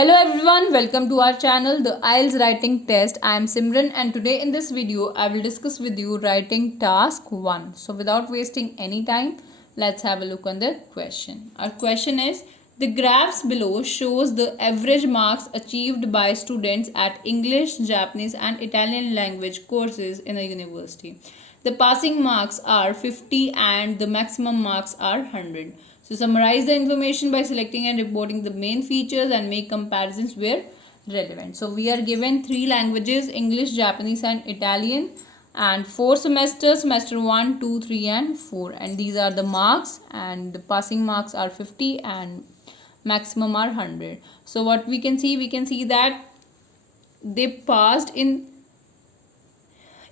Hello everyone, welcome to our channel, the IELTS Writing Test. I am Simran and today in this video, I will discuss with you writing task 1. So without wasting any time, let's have a look on the question. Our question is, the graphs below shows the average marks achieved by students at English, Japanese and Italian language courses in a university. The passing marks are 50 and the maximum marks are 100. So summarize the information by selecting and reporting the main features and make comparisons where relevant. So we are given 3 languages, English, Japanese and Italian, and 4 semesters, semester 1, 2, 3 and 4, and these are the marks, and the passing marks are 50 and maximum are 100. So what we can see that they passed in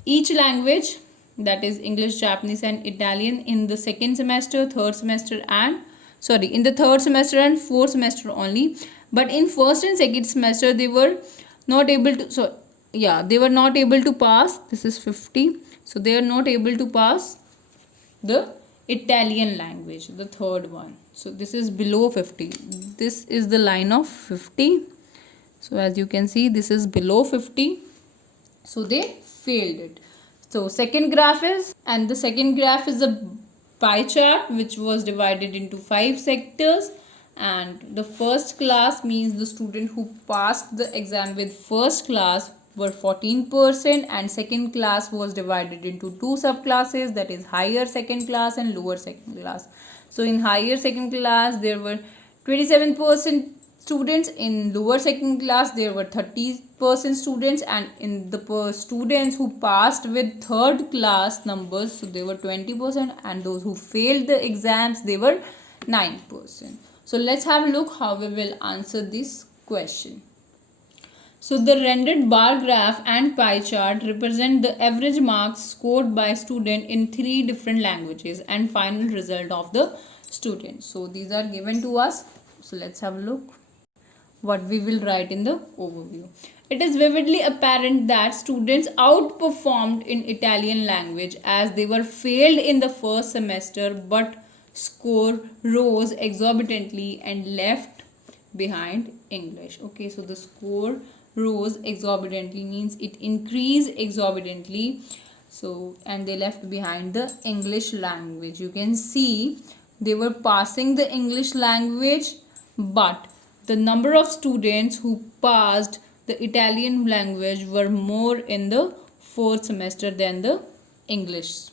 each language, that is English, Japanese and Italian, in the second semester, third semester and in the third semester and fourth semester only. But in first and second semester they were not able to, they were not able to pass. This is 50. So they are not able to pass the Italian language, the third one. So this is below 50. This is the line of 50. So as you can see, this is below 50. So they failed it. So second graph is a pie chart which was divided into 5 sectors, and the first class means the student who passed the exam with first class were 14%, and second class was divided into 2 subclasses, that is higher second class and lower second class. So in higher second class there were 27% students, in lower second class there were 30% students, and in the students who passed with third class numbers, so they were 20%, and those who failed the exams, they were 9%. So let's have a look how we will answer this question. So the rendered bar graph and pie chart represent the average marks scored by student in 3 different languages and final result of the student. So these are given to us. So let's have a look what we will write in the overview. It is vividly apparent that students outperformed in Italian language as they were failed in the first semester, but score rose exorbitantly and left behind English. Okay, so the score rose exorbitantly means it increased exorbitantly. So and they left behind the English language. You can see they were passing the English language, but the number of students who passed the Italian language were more in the fourth semester than the English,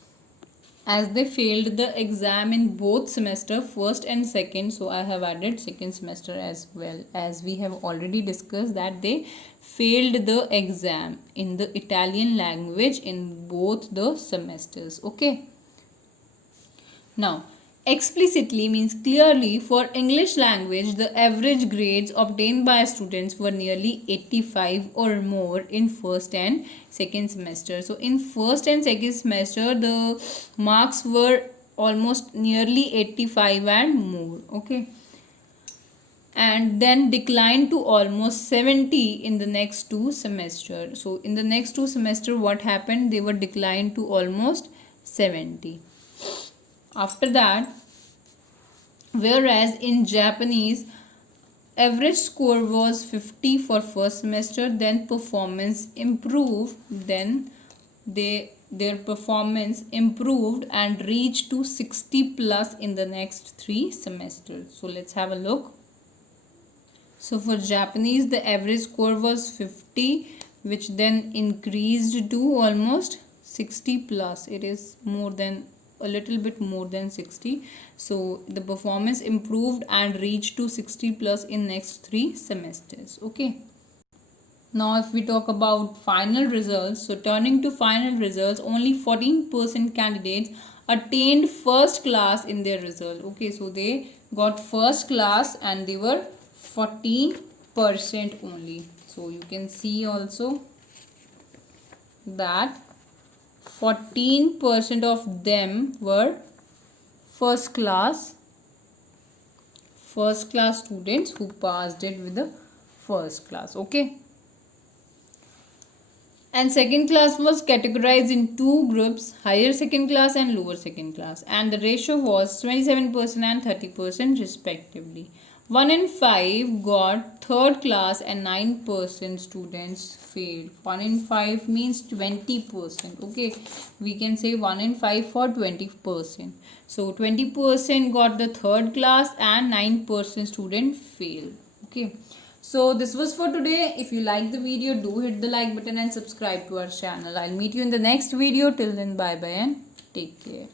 as they failed the exam in both semester, first and second. So I have added second semester as well, as we have already discussed that they failed the exam in the Italian language in both the semesters. Okay, now explicitly means clearly for English language, the average grades obtained by students were nearly 85 or more in first and second semester. So in first and second semester, the marks were almost nearly 85 and more. Okay, and then declined to almost 70 in the next 2 semesters. So in the next 2 semesters, what happened? They were declined to almost 70. After that, whereas in Japanese, average score was 50 for first semester, then performance improved, their performance improved and reached to 60 plus in the next 3 semesters. So let's have a look. So for Japanese, the average score was 50, which then increased to almost 60 plus. It is a little bit more than 60. So the performance improved and reached to 60 plus in next 3 semesters. Okay, now if we talk about final results, so turning to final results, only 14% candidates attained first class in their result. Okay, so they got first class and they were 14% only. So you can see also that 14% of them were first class students who passed it with the first class. Okay, and second class was categorized in 2 groups, higher second class and lower second class, and the ratio was 27% and 30% respectively. 1 in 5 got third class and 9% students failed. 1 in 5 means 20%. Okay, we can say 1 in 5 for 20%. So 20% got the third class and 9% student failed. Okay. So this was for today. If you like the video, do hit the like button and subscribe to our channel. I'll meet you in the next video. Till then, bye bye and take care.